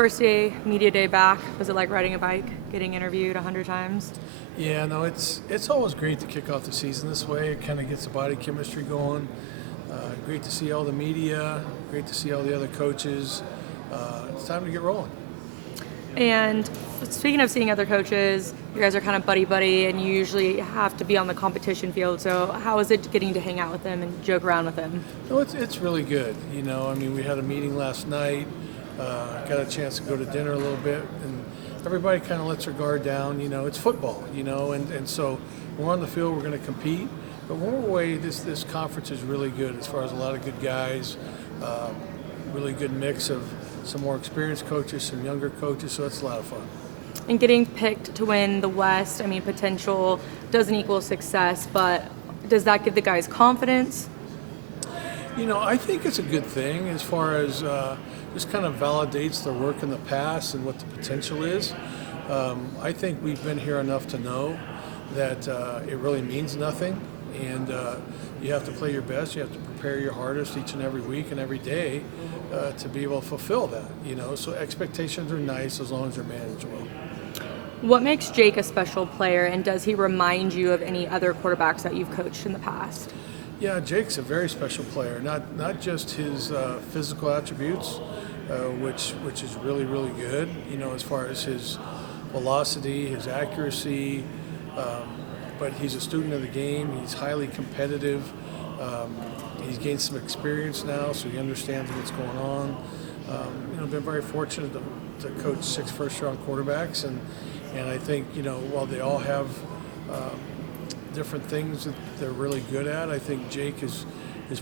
First day, media day back, was it like riding a bike, getting interviewed 100 times? Yeah, no, it's always great to kick off the season this way. It kind of gets the body chemistry going. Great to see all the media. Great to see all the other coaches. It's time to get rolling. And speaking of seeing other coaches, you guys are kind of buddy-buddy and you usually have to be on the competition field. So how is it getting to hang out with them and joke around with them? No, it's really good. I mean, we had a meeting last night. Got a chance to go to dinner a little bit, and everybody kind of lets their guard down. It's football, and so we're on the field, we're going to compete. But one way, this conference is really good as far as a lot of good guys, really good mix of some more experienced coaches, some younger coaches, so it's a lot of fun. And getting picked to win the West, I mean, potential doesn't equal success, but does that give the guys confidence? I think it's a good thing as far as just kind of validates their work in the past and what the potential is. I think we've been here enough to know that it really means nothing, and you have to play your best. You have to prepare your hardest each and every week and every day to be able to fulfill that. So expectations are nice as long as they're managed well. What makes Jake a special player, and does he remind you of any other quarterbacks that you've coached in the past? Yeah, Jake's a very special player. Not just his physical attributes, which is really, really good. As far as his velocity, his accuracy, but he's a student of the game. He's highly competitive. He's gained some experience now, so he understands what's going on. Been very fortunate to coach 6 first-round quarterbacks, and I think while they all have different things that they're really good at, I think Jake is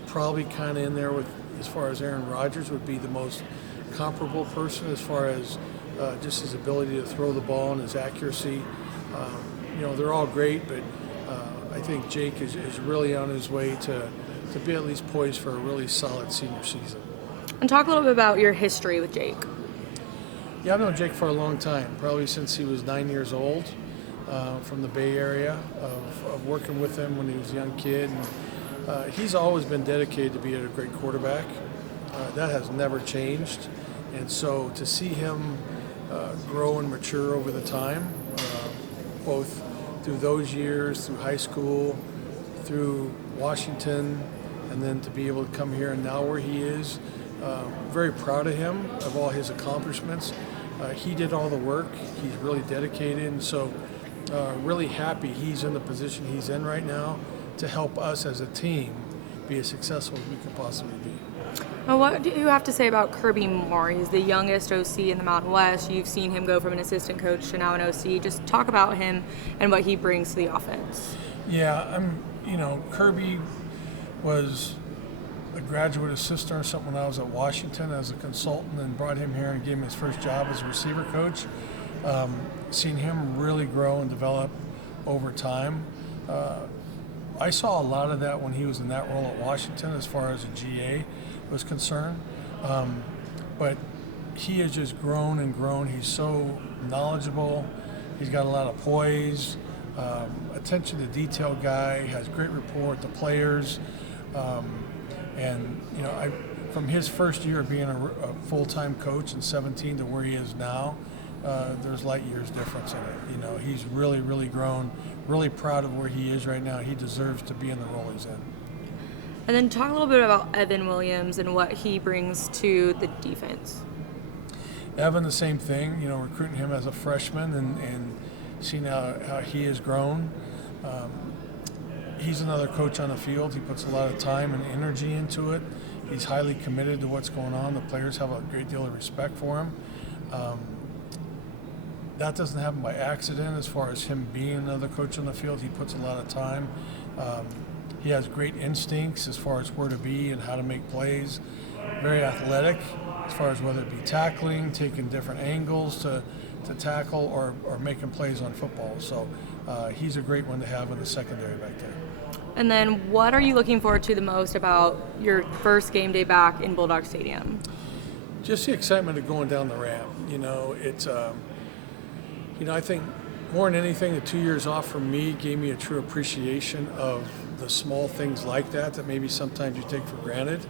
probably kind of in there with, as far as Aaron Rodgers would be the most comparable person as far as just his ability to throw the ball and his accuracy. They're all great, but I think Jake is really on his way to be at least poised for a really solid senior season. And talk a little bit about your history with Jake. Yeah, I've known Jake for a long time, probably since he was 9 years old, from the Bay Area, of working with him when he was a young kid. And, he's always been dedicated to being a great quarterback. That has never changed. And so to see him grow and mature over the time, both through those years, through high school, through Washington, and then to be able to come here and now where he is, very proud of him, of all his accomplishments. He did all the work. He's really dedicated, and so really happy he's in the position he's in right now to help us as a team be as successful as we could possibly be. Well, what do you have to say about Kirby Moore? He's the youngest OC in the Mountain West. You've seen him go from an assistant coach to now an OC. Just talk about him and what he brings to the offense. Yeah, Kirby was a graduate assistant or something when I was at Washington as a consultant, and brought him here and gave him his first job as a receiver coach. Seen him really grow and develop over time. I saw a lot of that when he was in that role at Washington as far as a GA was concerned. But he has just grown and grown. He's so knowledgeable. He's got a lot of poise, attention to detail guy, has great rapport with the players. From his first year of being a full-time coach in 17 to where he is now, there's light years difference in it. He's really, really grown, really proud of where he is right now. He deserves to be in the role he's in. And then talk a little bit about Evan Williams and what he brings to the defense. Evan, the same thing, recruiting him as a freshman and seeing how he has grown. He's another coach on the field. He puts a lot of time and energy into it. He's highly committed to what's going on. The players have a great deal of respect for him. That doesn't happen by accident as far as him being another coach on the field. He puts a lot of time. He has great instincts as far as where to be and how to make plays. Very athletic as far as whether it be tackling, taking different angles to tackle, or making plays on football. So he's a great one to have in the secondary back there. And then what are you looking forward to the most about your first game day back in Bulldog Stadium? Just the excitement of going down the ramp. I think more than anything, the 2 years off for me gave me a true appreciation of the small things like that maybe sometimes you take for granted.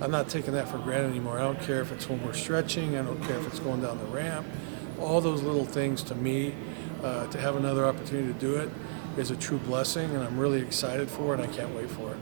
I'm not taking that for granted anymore. I don't care if it's when we're stretching. I don't care if it's going down the ramp. All those little things to me, to have another opportunity to do it is a true blessing, and I'm really excited for it, and I can't wait for it.